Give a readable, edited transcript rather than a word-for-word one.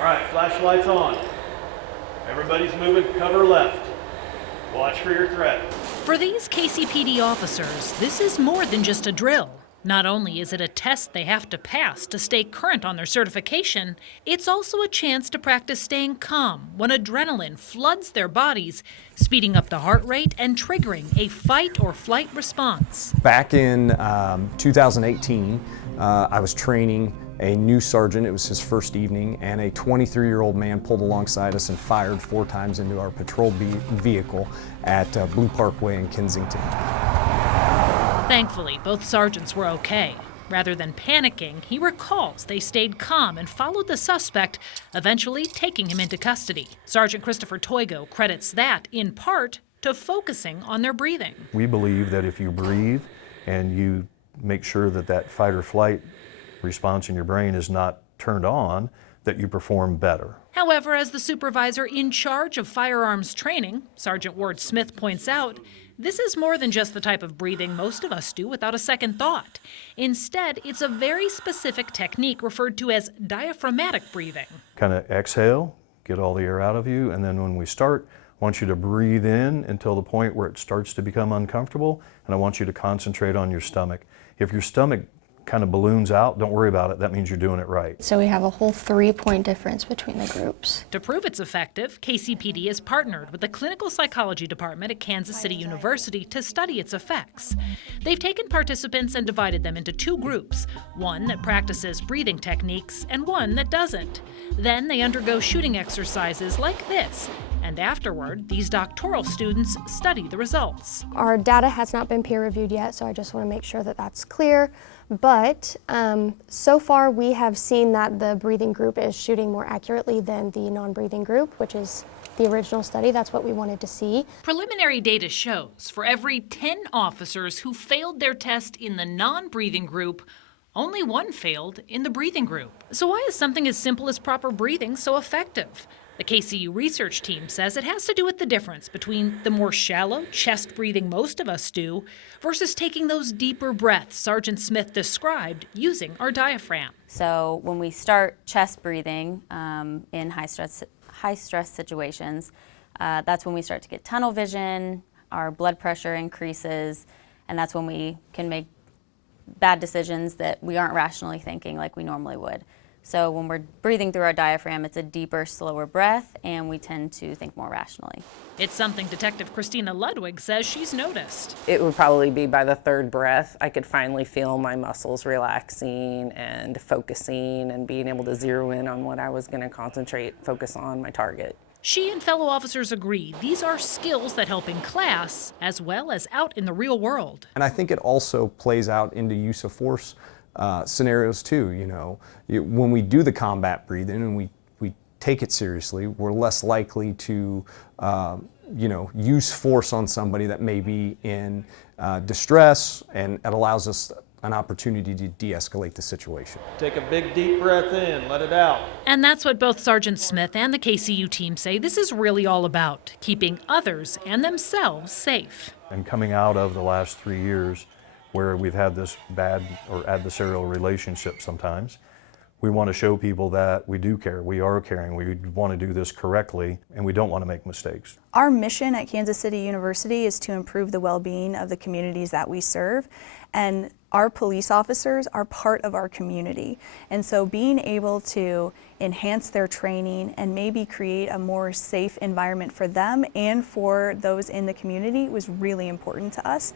All right, flashlights on. Everybody's moving cover left. Watch for your threat. For these KCPD officers, this is more than just a drill. Not only is it a test they have to pass to stay current on their certification, it's also a chance to practice staying calm when adrenaline floods their bodies, speeding up the heart rate and triggering a fight or flight response. Back in 2018, I was training a new sergeant. It was his first evening, and a 23-year-old man pulled alongside us and fired 4 times into our patrol vehicle at Blue Parkway in Kensington. Thankfully, both sergeants were okay. Rather than panicking, he recalls they stayed calm and followed the suspect, eventually taking him into custody. Sergeant Christopher Toigo credits that, in part, to focusing on their breathing. We believe that if you breathe and you make sure that that fight or flight response in your brain is not turned on, that you perform better. However, as the supervisor in charge of firearms training, Sergeant Ward Smith points out, this is more than just the type of breathing most of us do without a second thought. Instead, it's a very specific technique referred to as diaphragmatic breathing. Kind of exhale, get all the air out of you, and then when we start, I want you to breathe in until the point where it starts to become uncomfortable, and I want you to concentrate on your stomach. If your stomach kind of balloons out, don't worry about it. That means you're doing it right. So we have a whole 3-point difference between the groups. To prove it's effective, KCPD has partnered with the Clinical Psychology Department at Kansas City University to study its effects. They've taken participants and divided them into 2 groups, one that practices breathing techniques and one that doesn't. Then they undergo shooting exercises like this, and afterward, these doctoral students study the results. Our data has not been peer-reviewed yet, so I just want to make sure that that's clear. But so far we have seen that the breathing group is shooting more accurately than the non-breathing group, which is the original study. That's what we wanted to see. Preliminary data shows for every 10 officers who failed their test in the non-breathing group, only 1 failed in the breathing group. So why is something as simple as proper breathing so effective? The KCU research team says it has to do with the difference between the more shallow chest breathing most of us do versus taking those deeper breaths Sergeant Smith described using our diaphragm. So when we start chest breathing in high stress situations, that's when we start to get tunnel vision, our blood pressure increases, and that's when we can make bad decisions that we aren't rationally thinking like we normally would. So when we're breathing through our diaphragm, it's a deeper, slower breath, and we tend to think more rationally. It's something Detective Christina Ludwig says she's noticed. It would probably be by the 3rd breath, I could finally feel my muscles relaxing and focusing and being able to zero in on what I was going to focus on my target. She and fellow officers agree these are skills that help in class as well as out in the real world. And I think it also plays out into use of force scenarios too. You know, when we do the combat breathing and we take it seriously, we're less likely to use force on somebody that may be in distress, and it allows us an opportunity to de-escalate the situation. Take a big deep breath in, let it out. And that's what both Sergeant Smith and the KCU team say this is really all about, keeping others and themselves safe. And coming out of the last 3 years where we've had this bad or adversarial relationship sometimes, we want to show people that we do care, we are caring, we want to do this correctly, and we don't want to make mistakes. Our mission at Kansas City University is to improve the well-being of the communities that we serve, and our police officers are part of our community. And so being able to enhance their training and maybe create a more safe environment for them and for those in the community was really important to us.